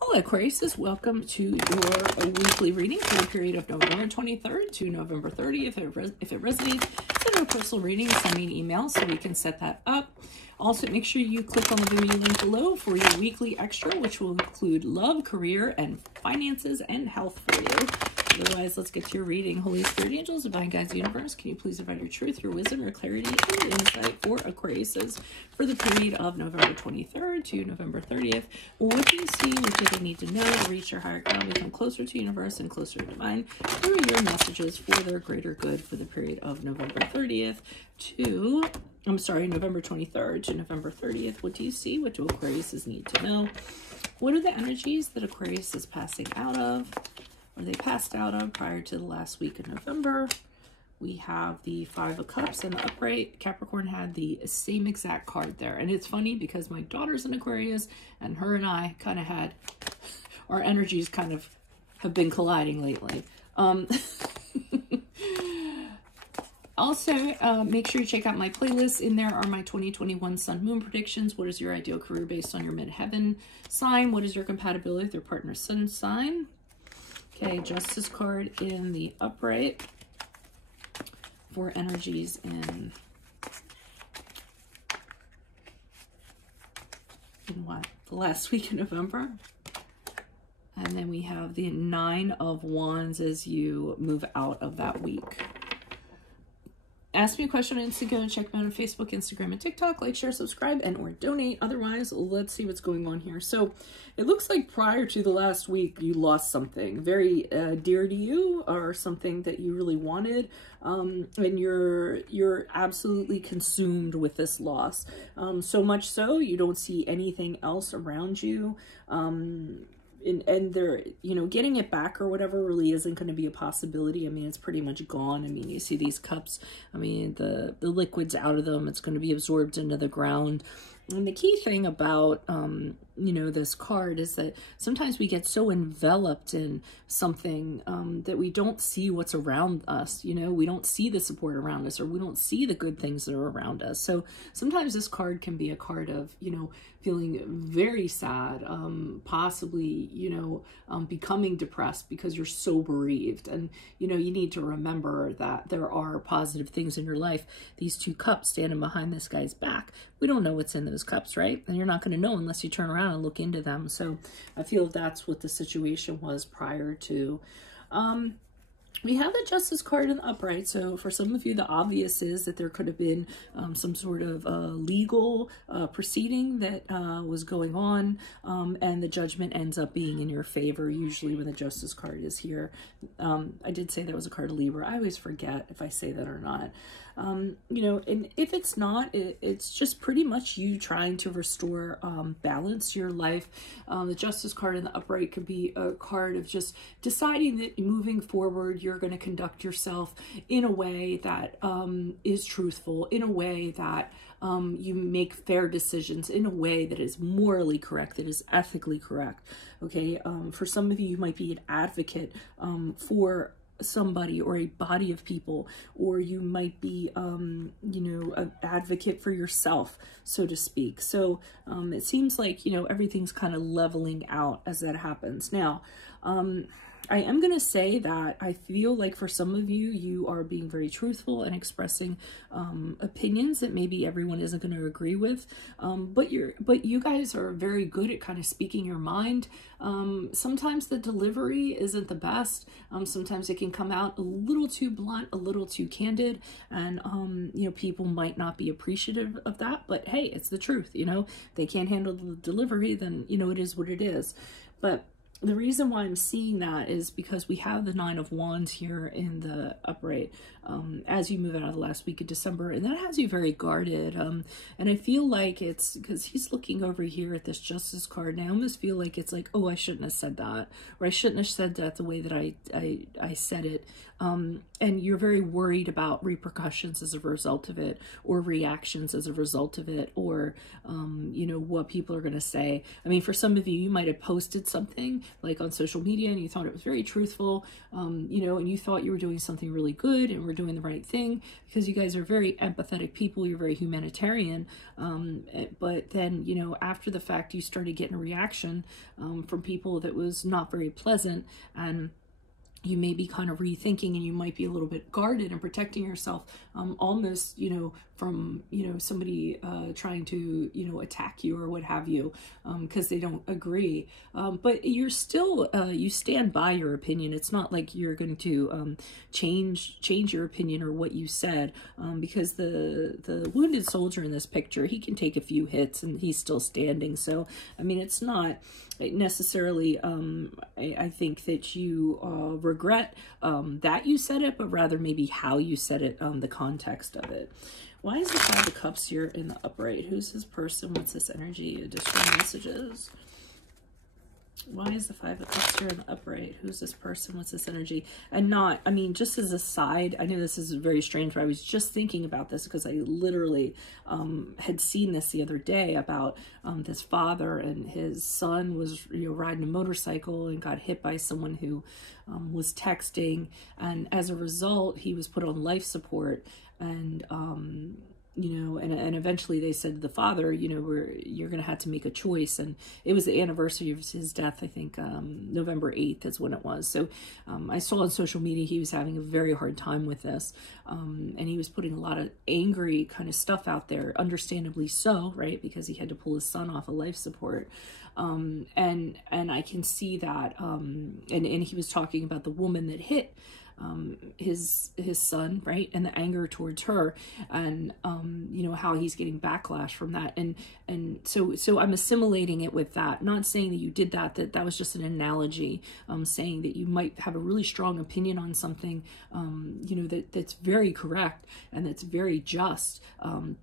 Hello, Aquarius. Welcome to your weekly reading for the period of November 23rd to November 30th. If it resonates, send a personal reading, send me an email so we can set that up. Also, make sure you click on the video link below for your weekly extra, which will include love, career, and finances and health for you. Otherwise, let's get to your reading. Holy Spirit, angels, divine guides, universe, can you please provide your truth, your wisdom, your clarity, and insight for Aquariuses for the period of November 23rd to November 30th? What do you see? What do they need to know to reach their higher ground, become closer to universe and closer to divine? Here are your messages for their greater good for the period of November 30th to, November 23rd to November 30th. What do you see? What do Aquariuses need to know? What are the energies that Aquarius is passing out of? Or they passed out of prior to the last week of November? We have the Five of Cups and the upright. Capricorn had the same exact card there. And it's funny because my daughter's an Aquarius and her and I kind of had, our energies kind of have been colliding lately. Also, make sure you check out my playlist. In there are my 2021 Sun Moon predictions. What is your ideal career based on your midheaven sign? What is your compatibility with your partner's sun sign? Okay, Justice card in the upright for energies in what? The last week of November. And then we have the Nine of Wands as you move out of that week. Ask me a question on Instagram. Check me out on Facebook, Instagram, and TikTok. Like, share, subscribe, and or donate. Otherwise, let's see what's going on here. So it looks like prior to the last week, you lost something very dear to you or something that you really wanted. And you're absolutely consumed with this loss. So much so, you don't see anything else around you. And they're, you know, getting it back or whatever really isn't going to be a possibility. I mean, it's pretty much gone. I mean, you see these cups, I mean, the liquid's out of them. It's going to be absorbed into the ground. And the key thing about, you know, this card is that sometimes we get so enveloped in something that we don't see what's around us. You know, we don't see the support around us, or we don't see the good things that are around us. So sometimes this card can be a card of, you know, feeling very sad, possibly, you know, becoming depressed because you're so bereaved. And, you know, you need to remember that there are positive things in your life. These two cups standing behind this guy's back, we don't know what's in those cups, right? And you're not going to know unless you turn around and look into them. So I feel that's what the situation was prior to. We have the Justice card in the upright. So for some of you, the obvious is that there could have been some sort of legal proceeding that was going on, and the judgment ends up being in your favor, usually when the Justice card is here. I did say that was a card of Libra. I always forget if I say that or not. You know, and if it's not, it's just pretty much you trying to restore balance to your life. The Justice card in the upright could be a card of just deciding that moving forward, you're going to conduct yourself in a way that is truthful, in a way that you make fair decisions, in a way that is morally correct, that is ethically correct. Okay, for some of you, you might be an advocate for somebody or a body of people, or you might be, you know, an advocate for yourself, so to speak. So it seems like, you know, everything's kind of leveling out as that happens. Now, I am going to say that I feel like for some of you, you are being very truthful and expressing opinions that maybe everyone isn't going to agree with. But you guys are very good at kind of speaking your mind. Sometimes the delivery isn't the best. Sometimes it can come out a little too blunt, a little too candid, and you know, people might not be appreciative of that. But hey, it's the truth. You know, if they can't handle the delivery, then you know, it is what it is. But the reason why I'm seeing that is because we have the Nine of Wands here in the upright as you move out of the last week of December, and that has you very guarded. And I feel like it's because he's looking over here at this Justice card, and I almost feel like it's like, oh, I shouldn't have said that, or I shouldn't have said that the way that I said it. And you're very worried about repercussions as a result of it, or reactions as a result of it, or, you know, what people are going to say. I mean, for some of you, you might have posted something like on social media and you thought it was very truthful, you know, and you thought you were doing something really good and were doing the right thing, because you guys are very empathetic people, you're very humanitarian, but then, you know, after the fact, you started getting a reaction from people that was not very pleasant, and you may be kind of rethinking, and you might be a little bit guarded and protecting yourself, almost, you know, from, you know, somebody trying to, you know, attack you or what have you, because they don't agree. But you're still, you stand by your opinion. It's not like you're going to change your opinion or what you said, because the wounded soldier in this picture, he can take a few hits and he's still standing. So, I mean, it's not necessarily, I think that you regret that you said it, but rather maybe how you said it, the context of it. Why is the Five of Cups here in the upright? Who's this person? What's this energy? Additional messages. Why is the Five of Cups here in the upright? Who's this person? What's this energy? And not, I mean, just as a side, I know this is very strange, but I was just thinking about this because I literally had seen this the other day about this father and his son was, you know, riding a motorcycle and got hit by someone who was texting. And as a result, he was put on life support. And, you know, and eventually they said to the father, you know, you're going to have to make a choice. And it was the anniversary of his death, I think, November 8th is when it was. So I saw on social media he was having a very hard time with this. And he was putting a lot of angry kind of stuff out there, understandably so, right? Because he had to pull his son off of life support. And I can see that, and he was talking about the woman that hit his son, right, and the anger towards her, and you know, how he's getting backlash from that, and so I'm assimilating it with that, not saying that you did that was just an analogy, saying that you might have a really strong opinion on something, you know, that's very correct and that's very just,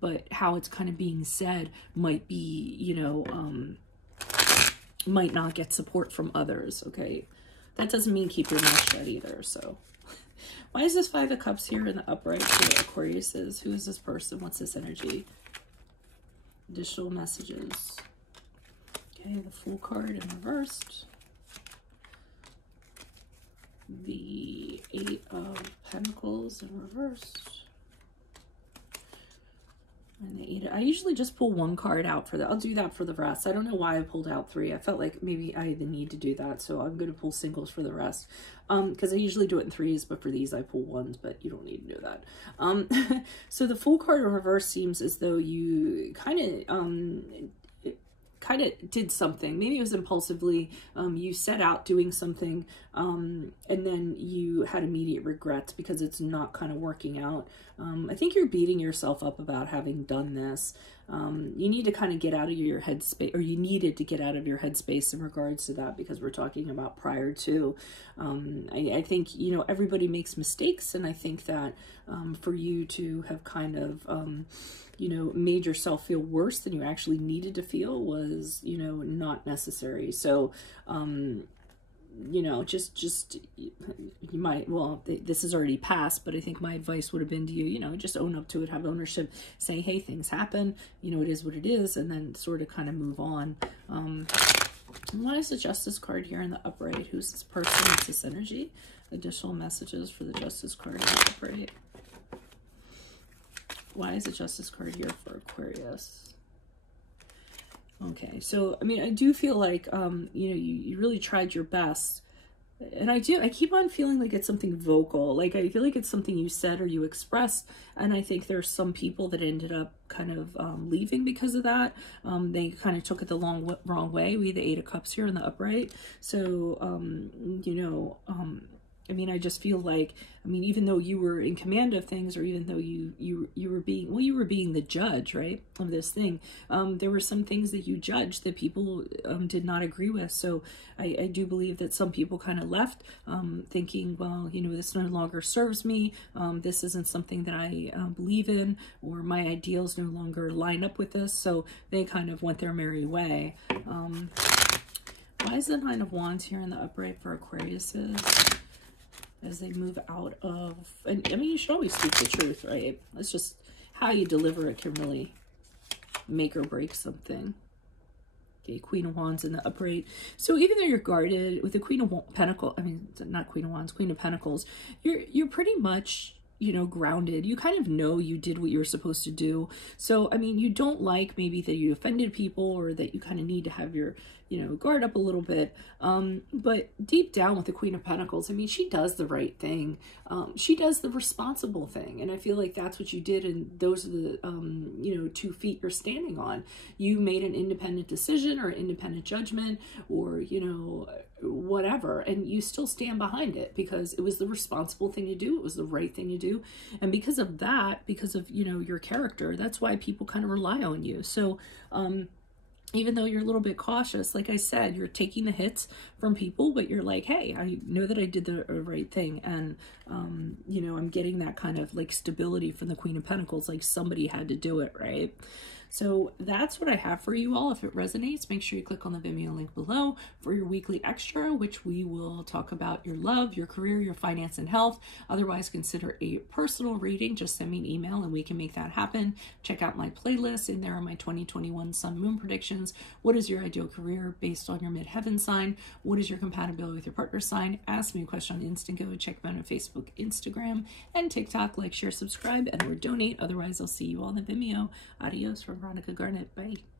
but how it's kind of being said might be, you know, might not get support from others. Okay, that doesn't mean keep your mouth shut either. So why is this Five of Cups here in the upright for Aquariuses? Who is this person? What's this energy? Additional messages. Okay, the Fool card in reversed. The Eight of Pentacles in reversed. And the Eight. I usually just pull one card out for that. I'll do that for the rest. I don't know why I pulled out three. I felt like maybe I had the need to do that, so I'm going to pull singles for the rest. Because I usually do it in threes, but for these I pull ones, but you don't need to do that. So the Fool card in reverse seems as though you kind of did something. Maybe it was impulsively. You set out doing something, and then you had immediate regrets because it's not kind of working out. I think you're beating yourself up about having done this. You need to kind of get out of your headspace, or you needed to get out of your headspace in regards to that, because we're talking about prior to. I think, you know, everybody makes mistakes, and I think that for you to have kind of you know, made yourself feel worse than you actually needed to feel was, you know, not necessary. So, you know, just you might, well, this is already past, but I think my advice would have been to you, you know, just own up to it, have ownership, say, hey, things happen, you know, it is what it is, and then sort of kind of move on. Why is the Justice card here in the upright? Who's this person? What's this energy? Additional messages for the Justice card in the upright. Why is the Justice card here for Aquarius? Okay, so, I mean, I do feel like, you know, you really tried your best. And I keep on feeling like it's something vocal. Like, I feel like it's something you said or you expressed. And I think there's some people that ended up kind of leaving because of that. They kind of took it the wrong way. We have the Eight of Cups here in the upright. So, you know, I mean, I just feel like, I mean, even though you were in command of things, or even though you were being, well, you were being the judge, right, of this thing, there were some things that you judged that people did not agree with. So I do believe that some people kind of left thinking, well, you know, this no longer serves me. This isn't something that I believe in, or my ideals no longer line up with this. So they kind of went their merry way. Why is the Nine of Wands here in the upright for Aquariuses? As they move out of, and I mean, you should always speak the truth, right? It's just how you deliver it can really make or break something. Okay, Queen of Wands in the upright. So even though you're guarded with the Queen of Pentacles, I mean, not Queen of Wands, Queen of Pentacles, you're pretty much, you know, grounded. You kind of know you did what you were supposed to do. So, I mean, you don't like maybe that you offended people or that you kind of need to have your, you know, guard up a little bit. But deep down with the Queen of Pentacles, I mean, she does the right thing. She does the responsible thing. And I feel like that's what you did. And those are the, you know, 2 feet you're standing on. You made an independent decision or independent judgment or, you know, whatever, and you still stand behind it because it was the responsible thing to do. It was the right thing to do. And because of that, because of, you know, your character, that's why people kind of rely on you. So, even though you're a little bit cautious, like I said, you're taking the hits from people, but you're like, hey, I know that I did the right thing. And, you know, I'm getting that kind of like stability from the Queen of Pentacles, like somebody had to do it, right? So that's what I have for you all. If it resonates, make sure you click on the Vimeo link below for your weekly extra, which we will talk about your love, your career, your finance, and health. Otherwise, consider a personal reading. Just send me an email and we can make that happen. Check out my playlist. In there are my 2021 Sun Moon predictions. What is your ideal career based on your midheaven sign? What is your compatibility with your partner sign? Ask me a question on Instant Go. Check me out on Facebook, Instagram, and TikTok. Like, share, subscribe, and or donate. Otherwise, I'll see you all on the Vimeo. Adios from Veronica Garnett. Bye.